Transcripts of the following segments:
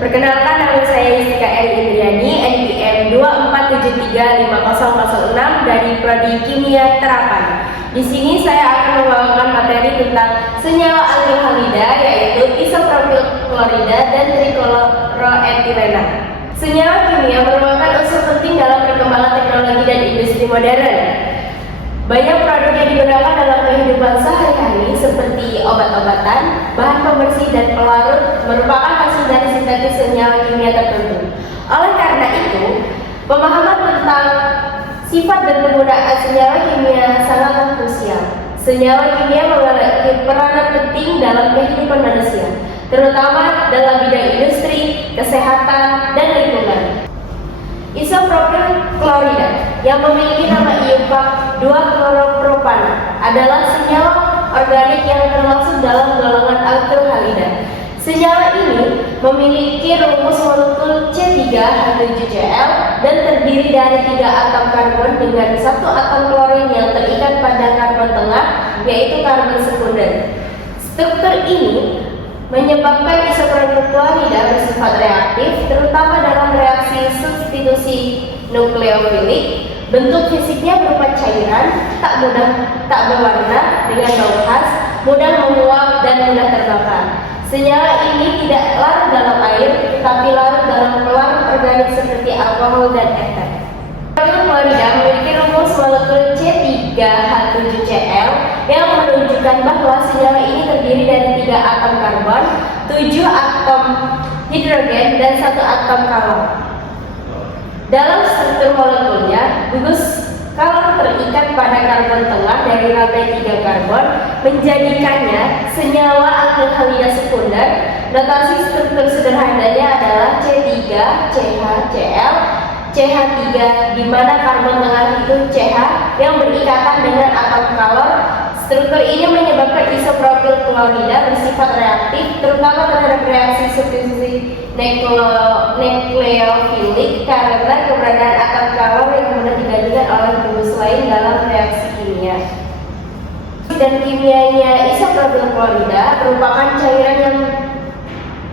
Perkenalkan, nama saya Yustika Eri Indriani, NPM 24735006 dari Prodi Kimia Terapan. Di sini saya akan membawakan materi tentang senyawa aldehyda, yaitu isopropil klorida dan trikloroetilena. Senyawa kimia merupakan unsur penting dalam perkembangan teknologi dan industri modern. Banyak produk yang digunakan dalam kehidupan sehari-hari seperti obat-obatan, bahan pembersih, dan pelarut merupakan hasil dari sintetis senyawa kimia tertentu. Oleh karena itu, pemahaman tentang sifat dan penggunaan senyawa kimia sangatlah krusial. Senyawa kimia memiliki peranan penting dalam kehidupan manusia, terutama dalam bidang industri, kesehatan, dan lingkungan. Isopropil klorida yang memiliki nama IUPAC 2-kloropropana adalah senyawa organik yang termasuk dalam golongan aldehyda. Senyawa ini memiliki rumus molekul C3H7Cl dan terdiri dari 3 atom karbon dengan 1 atom klorin yang terikat pada karbon tengah, yaitu karbon sekunder. Struktur ini menyebabkan isopropil klorida bersifat reaktif, terutama dalam reaksi substitusi nukleofilik. Bentuk fisiknya berupa cairan, tak berwarna, dengan bau khas, mudah menguap dan mudah terbakar. Senyawa ini tidak larut dalam air, tetapi larut dalam pelarut organik seperti alkohol dan eter. Isopropil klorida memiliki rumus molekul C3H7Cl yang menunjukkan bahwa senyawa ini terdiri dari 3 atom karbon, 7 atom hidrogen, dan 1 atom kalor. Dalam struktur molekulnya, gugus kalor terikat pada karbon tengah dari rantai 3 karbon, menjadikannya senyawa aldehyda sekunder. Notasi struktur sederhananya adalah C3CHCl CH3, di mana karbon tengah itu CH yang berikatan dengan atom kalor. Struktur ini menyebabkan isopropil klorida bersifat reaktif, terutama terhadap reaksi substitusi nukleofilik karena keberadaan atom kalor yang mudah digantikan oleh gugus lain dalam reaksi kimia. Dan kimianya isopropil klorida merupakan cairan yang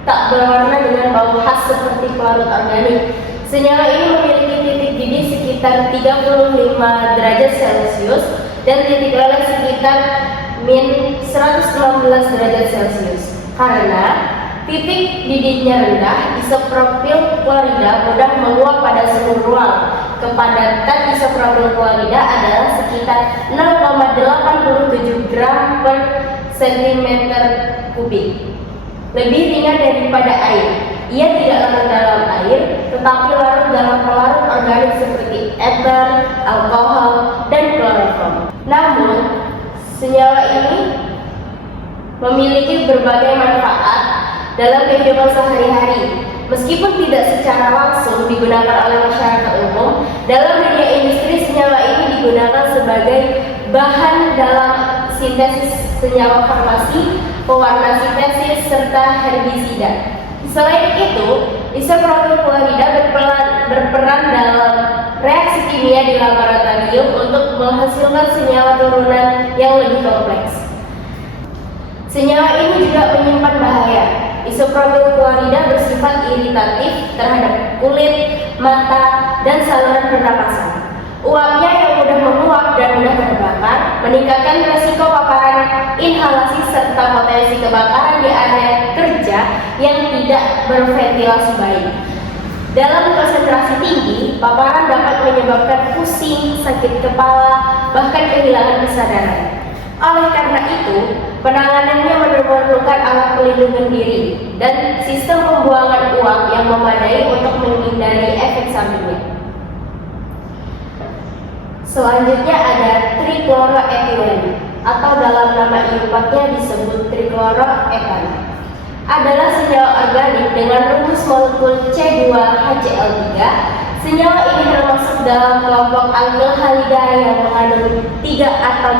tak berwarna dengan bau khas seperti pelarut organik. Senyawa ini memiliki titik didih sekitar 35 derajat Celcius dan titik leleh sekitar min 116 derajat Celcius. Karena titik didihnya rendah, isopropil klorida mudah menguap pada suhu ruang. Kepadatan isopropil klorida adalah sekitar 0,87 gram per centimeter kubik, lebih ringan daripada air. Ia tidak larut dalam air, tetapi larut dalam pelarut organik seperti eter, alkohol, dan kloroform. Namun, senyawa ini memiliki berbagai manfaat dalam kehidupan sehari-hari. Meskipun tidak secara langsung digunakan oleh masyarakat umum, dalam dunia industri senyawa ini digunakan sebagai bahan dalam sintesis senyawa farmasi, pewarna sintesis, serta herbisida. Selain itu, isopropil klorida berperan dalam reaksi kimia di laboratorium untuk menghasilkan senyawa turunan yang lebih kompleks. Senyawa ini juga menyimpan bahaya. Isopropil klorida bersifat iritatif terhadap kulit, mata, dan saluran pernapasan. Uapnya yang mudah menguap dan mudah terbakar meningkatkan risiko paparan inhalasi serta potensi kebakaran di area kerja yang tidak berventilasi baik. Dalam konsentrasi tinggi, paparan dapat menyebabkan pusing, sakit kepala, bahkan kehilangan kesadaran. Oleh karena itu, penanganannya memerlukan alat pelindung diri dan sistem pembuangan uap yang memadai untuk menghindari efek sampingnya. Selanjutnya ada trikloroetilena, atau dalam nama IUPAC-nya disebut trikloroetan. Adalah senyawa organik dengan rumus molekul C2HCl3. Senyawa ini termasuk dalam kelompok aldehyda yang mengandung 3 atom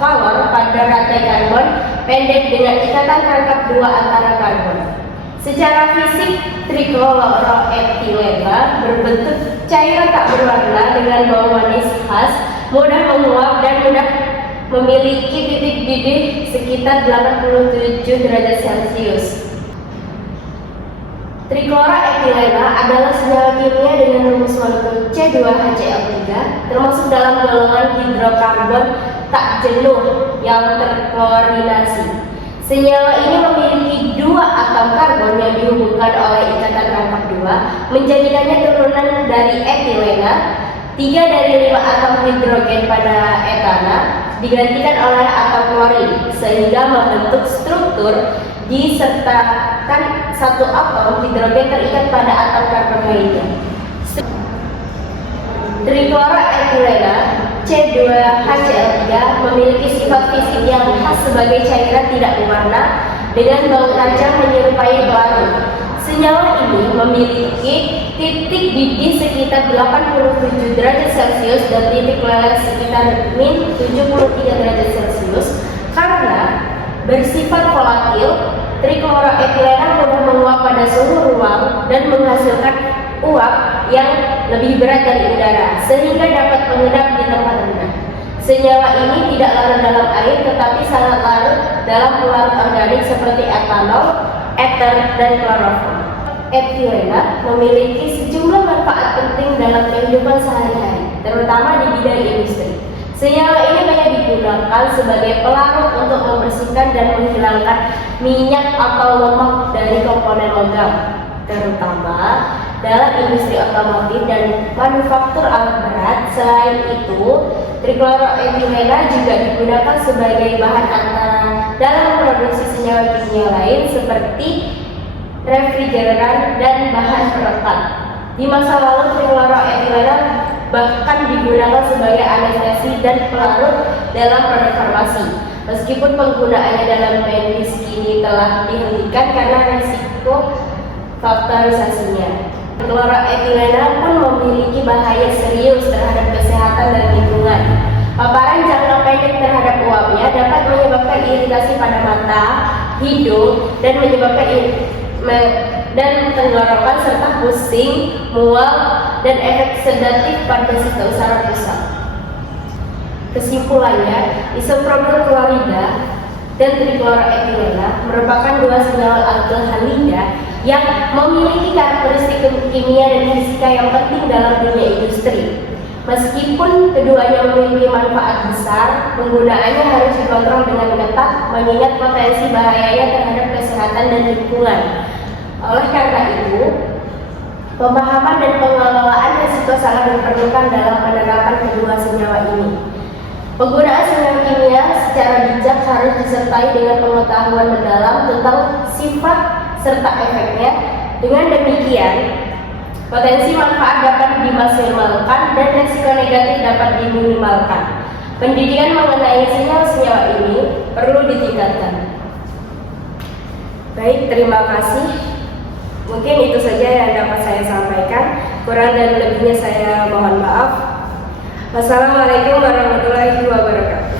kalor pada rantai karbon pendek dengan ikatan rangkap 2 antara karbon. Secara fisik, trikloroetilena berbentuk cairan tak berwarna dengan bau manis khas, mudah menguap dan mudah memiliki titik didih sekitar 87 derajat Celcius. Trikloroetilena adalah senyawa kimia dengan rumus molekul C2HCl3 termasuk dalam golongan hidrokarbon tak jenuh yang terklorinasi. Senyawa ini memiliki 2 atom karbon yang dihubungkan oleh ikatan rangkap 2, menjadikannya turunan dari etilena. 3 dari 5 atom hidrogen pada etana digantikan oleh atom klorin sehingga membentuk struktur disertakan 1 atom hidrogen terikat pada atom karbon lainnya. Trikloroetilena C2HCl3 memiliki sifat fisik yang khas sebagai cairan tidak berwarna dengan bau tajam menyerupai pelarut. Senyawa ini memiliki titik didih sekitar 87 derajat Celcius dan titik leles sekitar min 73 derajat Celcius. Karena bersifat volatil, trikloroetilena mudah menguap pada suhu ruang dan menghasilkan uap yang lebih berat dari udara, sehingga dapat mengendap di tempat rendah. Senyawa ini tidak larut dalam air, tetapi sangat larut dalam pelarut organik seperti etanol, ether, dan kloroform. Etilena memiliki sejumlah manfaat penting dalam kehidupan sehari-hari, terutama di bidang industri. Senyawa ini banyak digunakan sebagai pelarut untuk membersihkan dan menghilangkan minyak atau lemak dari komponen logam, terutama dalam industri otomotif dan manufaktur alat berat. Selain itu, trikloroetilena juga digunakan sebagai bahan antara dalam memproduksi senyawa kimia lain seperti refrigeran dan bahan perekat. Di masa lalu, trikloroetilena bahkan digunakan sebagai anestesi dan pelarut dalam produk farmasi. Meskipun penggunaannya dalam medis kini telah dihentikan karena risiko faktorisasinya. Trikloroetilena pun memiliki bahaya serius terhadap kesehatan dan lingkungan. Paparan jangka pendek terhadap uapnya dapat menyebabkan iritasi pada mata, hidung, dan menyebabkan tenggorokan serta pusing, mual, dan efek sedatif pada sistem saraf pusat. Kesimpulannya, isopropil klorida dan trikloroetilena merupakan 2 senyawa alkyl halida yang memiliki karakteristik kimia dan fisika yang penting dalam dunia industri. Meskipun keduanya memiliki manfaat besar, penggunaannya harus dikontrol dengan ketat mengingat potensi bahayanya terhadap kesehatan dan lingkungan. Oleh karena itu, pemahaman dan pengelolaan risiko sangat diperlukan dalam penerapan kedua senyawa ini. Penggunaan senyawa kimia secara bijak harus disertai dengan pengetahuan mendalam tentang sifat serta efeknya. Dengan demikian, potensi manfaat dapat dimaksimalkan dan risiko negatif dapat diminimalkan. Pendidikan mengenai senyawa-senyawa ini perlu ditingkatkan. Baik, terima kasih. Mungkin itu saja yang dapat saya sampaikan. Kurang dan lebihnya saya mohon maaf. Wassalamualaikum warahmatullahi wabarakatuh.